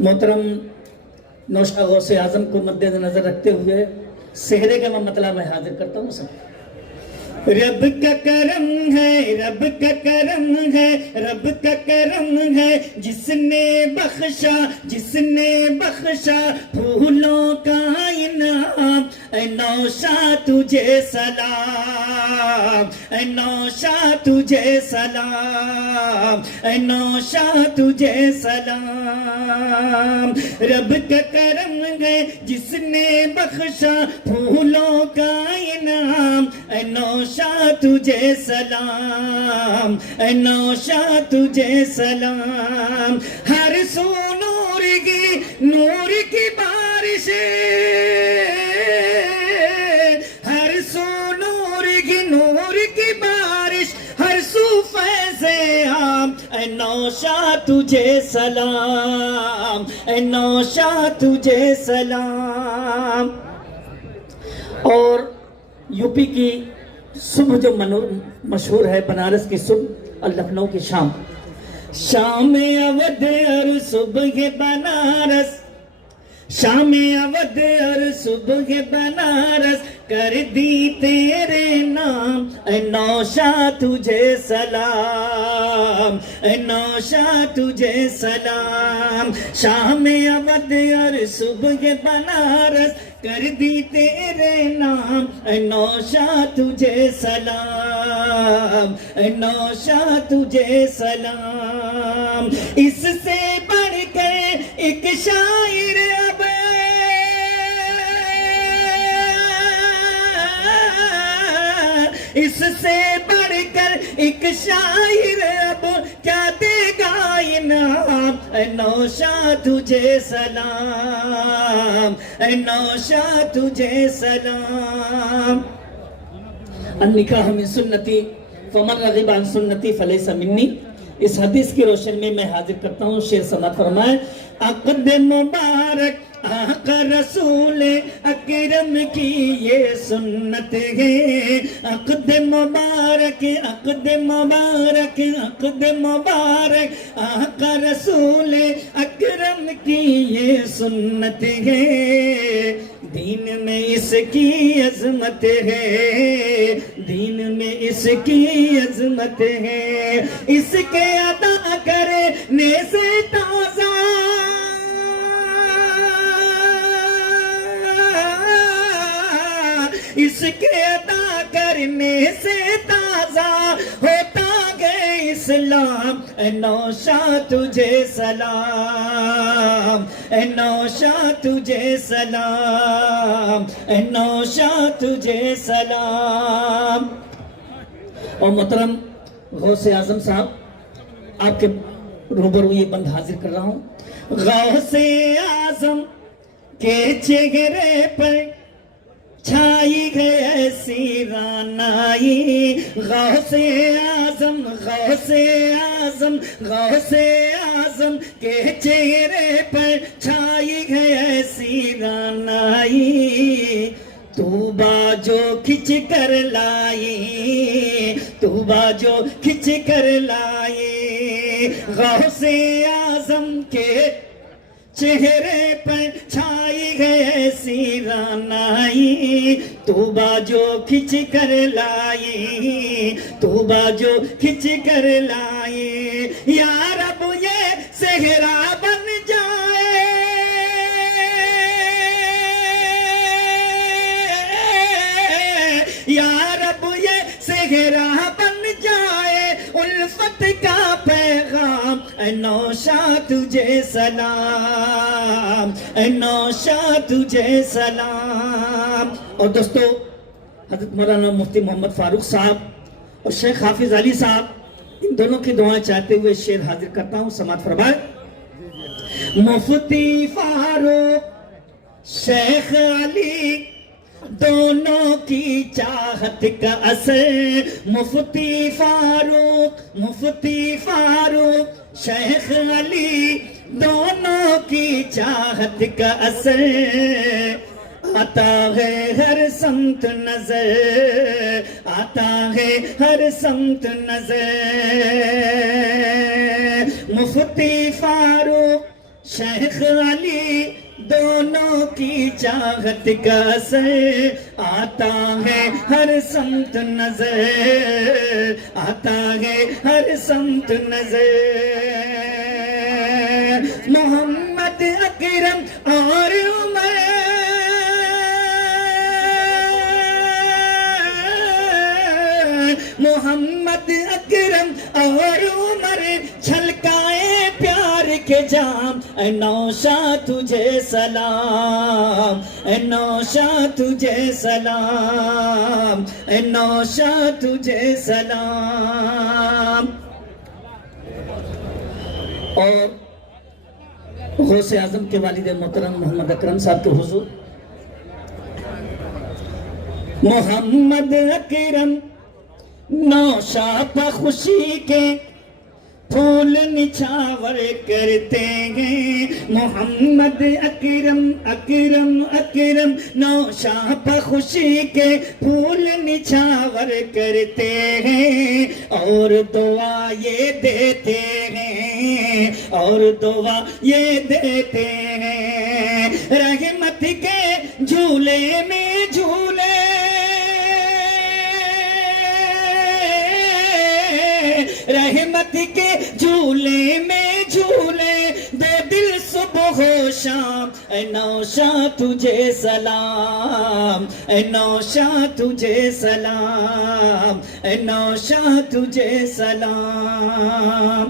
मोहतरम नौशाद गौसे आजम को मद्देनजर रखते हुए सेहरे का मैं मतलब मैं हाजिर करता हूँ सब। रब का करम है, रब का करम है, रब का करम है, जिसने बख्शा फूलों का इनाम। ऐ नौशाद तुझे सलाम, ऐ नौशाद तुझे सलाम, ऐ नौशाद तुझे सलाम। रब का करम है जिसने बख्शा फूलों का इनाम। ऐ नौशाद तुझे सलाम, ऐ नौशाद तुझे सलाम। हर सू नूर की बारिश, हर सू नूर की बारिश, हर सू फैज़े आम। ऐ नौशाद तुझे सलाम, ऐ नौशाद तुझे सलाम। और यूपी की सुबह जो मशहूर है, बनारस की सुबह और लखनऊ की शाम। शाम अवध और सुबह बनारस, शाम अवध और सुबह बनारस, कर दी तेरे नाम। ऐ नौशाद तुझे सलाम, ऐ नौशाद तुझे सलाम। शाम अवध और सुबह बनारस, कर दी तेरे नाम। ऐ नौशाद तुझे सलाम, ऐ नौशाद तुझे सलाम। इससे बढ़कर एक शायर अब, इससे बढ़कर एक शायर अब क्या देगा इनाम। ऐ नौशाद तुझे सलाम, ऐ नौशाद तुझे सलाम। अन्निकाह मिन सुन्नती फमन रग़िब अन सुन्नती फलैसा मिन्नी। इस हदीस की रोशनी में मैं हाजिर करता हूँ। शेर समाअत फरमाए। अक़द मुबारक आका रसूल अकरम की ये सुन्नत है। अक़द मुबारक, अक़द मुबारक, अक़द मुबारक आका रसूल अकरम की ये सुन्नत है। दीन में इसकी अजमत है, दीन में इसकी अजमत है। इसके अदा करने से ताज़ा, इसके अदा करने से ताज़ा होता गए इस्लाम। ऐ नौशाद तुझे सलाम, ऐ नौशाद तुझे सलाम, ऐ नौशाद तुझे सलाम। और मोहतरम गौसे आजम साहब, आपके रूबरू ये बंद हाजिर कर रहा हूँ। गौसे आजम के चेहरे पर छाई गई ऐसी रानाई। गौसे आजम, गौसे आजम, गौसे आजम के चेहरे पर छाई गई ऐसी रानाई। तूबा जो खिंच कर लाई, तूबा जो खिंच कर लाई। गौसे आजम के चेहरे पर छाई गई ऐसी रानाई। तूबा जो खिंच कर लाई, तूबा जो खिंच कर लाई। या रब ये सेहरा बन जाए, या रब ये सेहरा बन जाए। उल्फत का पैगाम। ऐ नौशाद तुझे सलाम, ऐ नौशाद तुझे सलाम। और दोस्तों, हज़रत मौलाना मुफ्ती मोहम्मद फारूक साहब और शेख हाफिज अली साहब, इन दोनों की दुआएं चाहते हुए शेर हाजिर करता हूँ। समाअत फरमाए। मुफ्ती फारूक शेख अली दोनों की चाहत का असर। मुफ्ती फारूक, मुफ्ती फारूक शेख अली दोनों की चाहत का असर। आता है हर समत नजर, आता है हर समत नजर। मुफ्ती फारूक शेख अली दोनों की चाहत का असर आता है हर समत नजर, आता है हर समत नजर। मोहम्मद अकरम और उमर, मोहम्मद अकरम और उमर छलकाए प्यार के जाम। ऐ नौशा तुझे सलाम, ऐ नौशा तुझे सलाम, ऐ नौशा तुझे सलाम। और गौसे आजम के वालिद मोहतरम मोहम्मद अकरम साहब के हुजूर, मोहम्मद अकरम नौशा पर खुशी के फूल निछावर करते हैं। मोहम्मद अकरम अकरम अकरम नौशा पर खुशी के फूल निछावर करते हैं। और दुआ ये देते हैं, और दुआ ये देते हैं, रहमत के झूले में झूले, रहमत के झूले में झूले दो दिल सुबह हो शाम। ऐ नौशा तुझे सलाम, ऐ नौशा तुझे सलाम, ऐ नौशा तुझे सलाम।